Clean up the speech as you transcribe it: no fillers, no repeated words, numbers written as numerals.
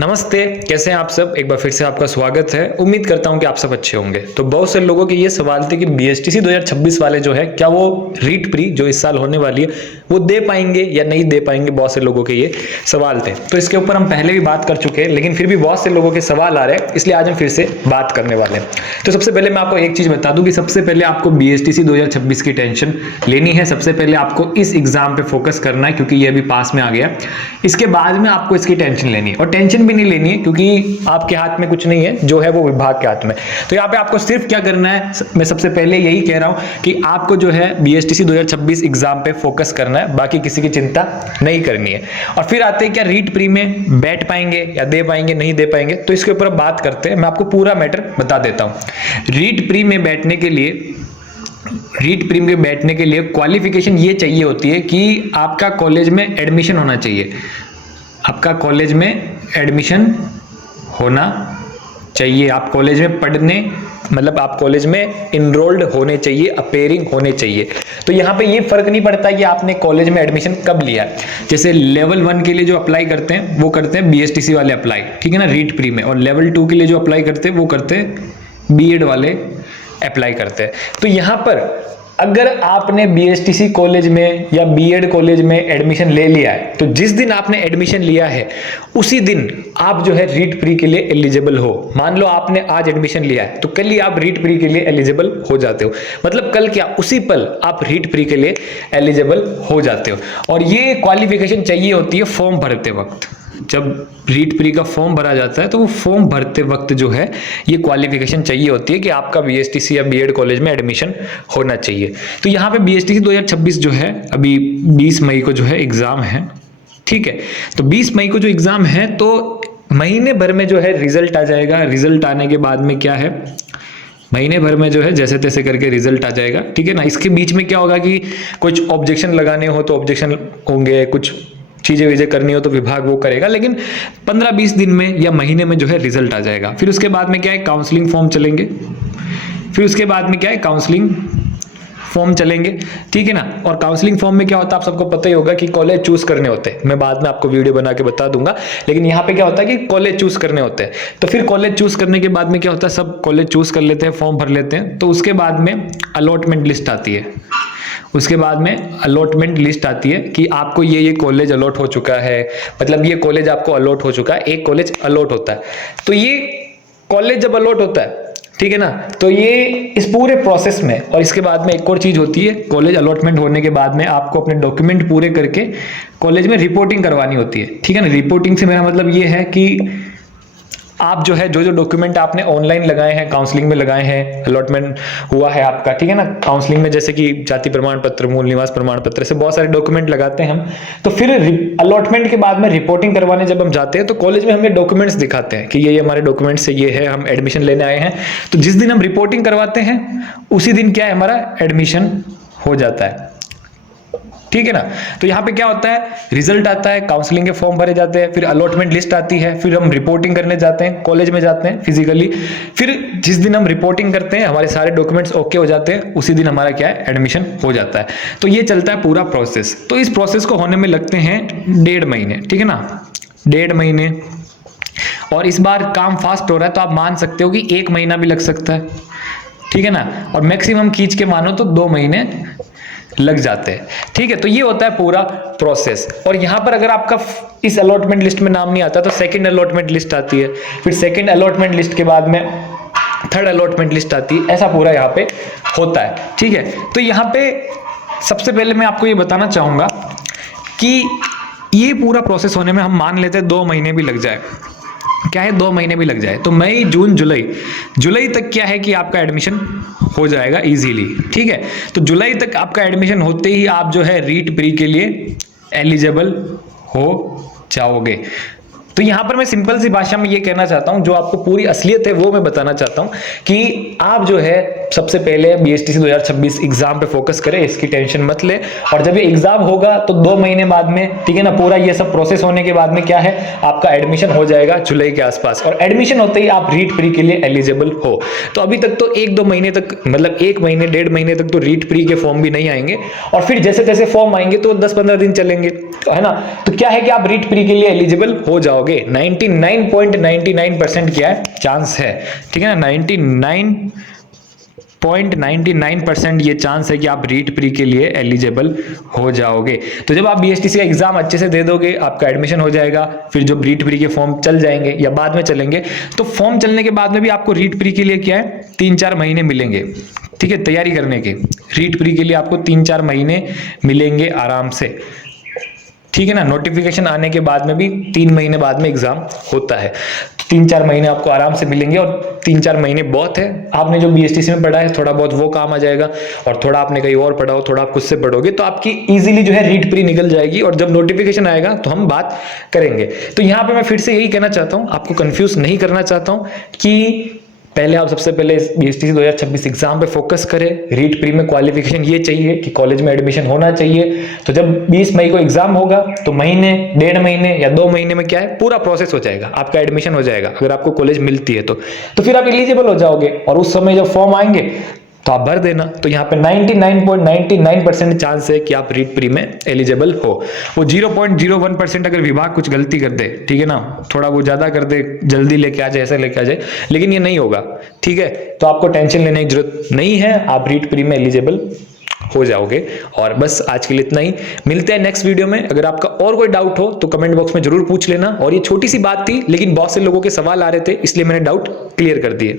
नमस्ते, कैसे हैं आप सब। एक बार फिर से आपका स्वागत है। उम्मीद करता हूं कि आप सब अच्छे होंगे। तो बहुत से लोगों के ये सवाल थे कि बीएसटीसी 2026 वाले जो है क्या वो रीट प्री जो इस साल होने वाली है वो दे पाएंगे या नहीं दे पाएंगे। बहुत से लोगों के ये सवाल थे, तो इसके ऊपर हम पहले भी बात कर चुके हैं, लेकिन फिर भी बहुत से लोगों के सवाल आ रहे हैं, इसलिए आज हम फिर से बात करने वाले हैं। तो सबसे पहले मैं आपको एक चीज बता दूं कि सबसे पहले आपको बीएसटीसी 2026 की टेंशन लेनी है। सबसे पहले आपको इस एग्जाम पे फोकस करना है, क्योंकि ये अभी पास में आ गया। इसके बाद में आपको इसकी टेंशन लेनी है, और टेंशन भी नहीं लेनी है क्योंकि आपके हाथ में कुछ नहीं है, जो है वो विभाग के हाथ में। तो यहाँ पे आपको सिर्फ क्या करना है, मैं सबसे पहले यही कह रहा हूं कि आपको जो है बीएसटीसी 2026 एग्जाम पे फोकस करना है, बाकी किसी की चिंता नहीं करनी है। और फिर आते हैं क्या रीट प्री में बैठ पाएंगे या दे पाएंगे, नहीं दे पाएंगे। तो इसके ऊपर बात करते हैं, मैं आपको पूरा मैटर बता देता हूं। रीट प्री में बैठने के लिए क्वालिफिकेशन ये चाहिए होती है कि आपका कॉलेज में एडमिशन होना चाहिए। आपका कॉलेज में एडमिशन होना चाहिए, आप कॉलेज में पढ़ने मतलब आप कॉलेज में इनरोल्ड होने चाहिए, अपेयरिंग होने चाहिए। तो यहाँ पे ये फर्क नहीं पड़ता कि आपने कॉलेज में एडमिशन कब लिया। जैसे लेवल 1 के लिए जो अप्लाई करते हैं वो करते हैं बीएसटीसी वाले अप्लाई, ठीक है ना, रीट प्री में। और लेवल 2 के लिए जो अप्लाई करते हैं वो करते हैं बीएड वाले अप्लाई करते हैं। तो यहाँ पर अगर आपने बीएसटीसी कॉलेज में या बीएड कॉलेज में एडमिशन ले लिया है, तो जिस दिन आपने एडमिशन लिया है उसी दिन आप जो है रीट प्री के लिए एलिजिबल हो। मान लो आपने आज एडमिशन लिया है, तो कल ही आप रीट प्री के लिए एलिजिबल हो जाते हो। मतलब कल क्या, उसी पल आप रीट प्री के लिए एलिजिबल हो जाते हो। और ये क्वालिफिकेशन चाहिए होती है फॉर्म भरते वक्त। जब रीट प्री का फॉर्म भरा जाता है तो वो फॉर्म भरते वक्त जो है ये क्वालिफिकेशन चाहिए होती है कि आपका बीएसटीसी या बीएड कॉलेज में एडमिशन होना चाहिए। तो यहाँ पे बीएसटीसी 2026 जो है अभी 20 मई को जो है एग्जाम है, ठीक है। तो 20 मई को जो एग्जाम है तो महीने भर में जो है रिजल्ट आ जाएगा। रिजल्ट आने के बाद में क्या है, महीने भर में जो है जैसे तैसे करके रिजल्ट आ जाएगा, ठीक है ना। इसके बीच में क्या होगा कि कुछ ऑब्जेक्शन लगाने हो तो ऑब्जेक्शन होंगे, कुछ चीजें करनी हो तो विभाग वो करेगा, लेकिन 15-20 दिन में या महीने में जो है रिजल्ट आ जाएगा। फिर उसके बाद में क्या है, काउंसलिंग फॉर्म चलेंगे। ठीक है ना। और काउंसलिंग फॉर्म में क्या होता है आप सबको पता ही होगा कि कॉलेज चूज करने होते हैं। मैं बाद में आपको वीडियो बना के बता दूंगा, लेकिन यहाँ पे क्या होता है कि कॉलेज चूज करने होते हैं। तो फिर कॉलेज चूज करने के बाद में क्या होता है, सब कॉलेज चूज कर लेते हैं, फॉर्म भर लेते हैं। तो उसके बाद में अलॉटमेंट लिस्ट आती है। कि आपको ये कॉलेज अलॉट हो चुका है, मतलब ये कॉलेज आपको अलॉट हो चुका है। एक कॉलेज अलॉट होता है, तो ये कॉलेज जब अलॉट होता है, ठीक है ना, तो ये इस पूरे प्रोसेस में, और इसके बाद में एक और चीज होती है, कॉलेज अलॉटमेंट होने के बाद में आपको अपने डॉक्यूमेंट पूरे करके कॉलेज में रिपोर्टिंग करवानी होती है, ठीक है ना। रिपोर्टिंग से मेरा मतलब ये है कि आप जो है जो डॉक्यूमेंट आपने ऑनलाइन लगाए हैं, काउंसलिंग में लगाए हैं, अलॉटमेंट हुआ है आपका, ठीक है ना। काउंसलिंग में जैसे कि जाति प्रमाण पत्र, मूल निवास प्रमाण पत्र, से बहुत सारे डॉक्यूमेंट लगाते हैं हम। तो फिर अलॉटमेंट के बाद में रिपोर्टिंग करवाने जब हम जाते हैं तो कॉलेज में हमें डॉक्यूमेंट्स दिखाते हैं कि ये हमारे डॉक्यूमेंट्स से ये है, हम एडमिशन लेने आए हैं। तो जिस दिन हम रिपोर्टिंग करवाते हैं उसी दिन क्या है, हमारा एडमिशन हो जाता है, ठीक है ना। तो यहाँ पे क्या होता है, रिजल्ट आता है, काउंसलिंग के फॉर्म भरे जाते हैं, फिर अलॉटमेंट लिस्ट आती है, फिर हम रिपोर्टिंग करने जाते हैं, कॉलेज में जाते हैं फिजिकली। फिर जिस दिन हम रिपोर्टिंग करते हैं, हमारे सारे डॉक्यूमेंट्स ओके हो जाते हैं, उसी दिन हमारा क्या है, एडमिशन हो जाता है। तो ये चलता है पूरा प्रोसेस। तो इस प्रोसेस को होने में लगते हैं 1.5 महीने, ठीक है ना, 1.5 महीने। और इस बार काम फास्ट हो रहा है, तो आप मान सकते हो कि 1 महीना भी लग सकता है, ठीक है ना। और मैक्सिमम खींच के मानो तो 2 महीने लग जाते हैं, ठीक है। तो ये होता है पूरा प्रोसेस। और यहाँ पर अगर आपका इस अलॉटमेंट लिस्ट में नाम नहीं आता तो सेकंड अलॉटमेंट लिस्ट आती है, फिर सेकंड अलॉटमेंट लिस्ट के बाद में थर्ड अलॉटमेंट लिस्ट आती है। ऐसा पूरा यहाँ पे होता है, ठीक है। तो यहाँ पे सबसे पहले मैं आपको ये बताना चाहूंगा कि ये पूरा प्रोसेस होने में हम मान लेते हैं 2 महीने भी लग जाए। क्या है, 2 महीने भी लग जाए तो मई जून जुलाई तक क्या है कि आपका एडमिशन हो जाएगा इजीली, ठीक है। तो जुलाई तक आपका एडमिशन होते ही आप जो है रीट प्री के लिए एलिजिबल हो जाओगे। तो यहां पर मैं सिंपल सी भाषा में ये कहना चाहता हूं, जो आपको पूरी असलियत है वो मैं बताना चाहता हूं कि आप जो है सबसे पहले बीएसटीसी 2026 एग्जाम पे फोकस करें, इसकी टेंशन मत ले। और जब ये एग्जाम होगा तो 2 महीने बाद में, ठीक है ना, पूरा ये सब प्रोसेस होने के बाद में क्या है, आपका एडमिशन हो जाएगा जुलाई के आसपास। और एडमिशन होते ही आप रीट प्री के लिए एलिजिबल हो। तो अभी तक तो 1-2 महीने तक, मतलब 1 महीने 1.5 महीने तक तो रीट प्री के फॉर्म भी नहीं आएंगे, और फिर जैसे जैसे फॉर्म आएंगे तो 10-15 दिन चलेंगे, है ना। तो क्या है कि आप रीट प्री के लिए एलिजिबल हो जाओगे। 99.99% क्या है, चांस है, ठीक है ना, 99.99% ये चांस है कि आप रीट प्री के लिए एलिजिबल हो जाओगे। तो जब आप बीएसटीसी का एग्जाम अच्छे से दे दोगे, आपका एडमिशन हो जाएगा, फिर जो रीट प्री के फॉर्म चल जाएंगे या बाद में चलेंगे, तो फॉर्म चलने के बाद में भी आपको रीट प्री के लिए क्या है, 3-4 महीने मिलेंगे, ठीक है, तैयारी करने के। रीट प्री के लिए आपको 3-4 महीने मिलेंगे आराम से, ठीक है ना। नोटिफिकेशन आने के बाद में भी 3 महीने बाद में एग्जाम होता है, 3-4 महीने आपको आराम से मिलेंगे। और 3-4 महीने बहुत है, आपने जो बीएसटीसी में पढ़ा है थोड़ा बहुत वो काम आ जाएगा, और थोड़ा आपने कहीं और पढ़ा हो, थोड़ा आप खुद से पढ़ोगे, तो आपकी इजीली जो है रीट प्री निकल जाएगी। और जब नोटिफिकेशन आएगा तो हम बात करेंगे। तो यहाँ पे मैं फिर से यही कहना चाहता हूँ, आपको कंफ्यूज नहीं करना चाहता हूँ कि पहले आप सबसे पहले बीएसटीसी 2026 एग्जाम पे फोकस करें। रीट प्री में क्वालिफिकेशन ये चाहिए कि कॉलेज में एडमिशन होना चाहिए। तो जब 20 मई को एग्जाम होगा तो महीने, 1.5 महीने या 2 महीने में क्या है, पूरा प्रोसेस हो जाएगा, आपका एडमिशन हो जाएगा। अगर आपको कॉलेज मिलती है तो फिर आप एलिजिबल हो जाओगे, और उस समय जब फॉर्म आएंगे तो आप भर देना। तो यहाँ पे 99.99% चांस है कि आप रीट प्री में एलिजिबल हो। वो 0.01% अगर विभाग कुछ गलती कर दे, ठीक है ना, थोड़ा वो ज्यादा कर दे, जल्दी लेके आ जाए, ऐसा लेके आ जाए, लेकिन ये नहीं होगा, ठीक है। तो आपको टेंशन लेने की जरूरत नहीं है, आप रीट प्री में एलिजिबल हो जाओगे। और बस आज के लिए इतना ही, मिलते हैं नेक्स्ट वीडियो में। अगर आपका और कोई डाउट हो तो कमेंट बॉक्स में जरूर पूछ लेना। और ये छोटी सी बात थी, लेकिन बहुत से लोगों के सवाल आ रहे थे, इसलिए मैंने डाउट क्लियर कर दिए।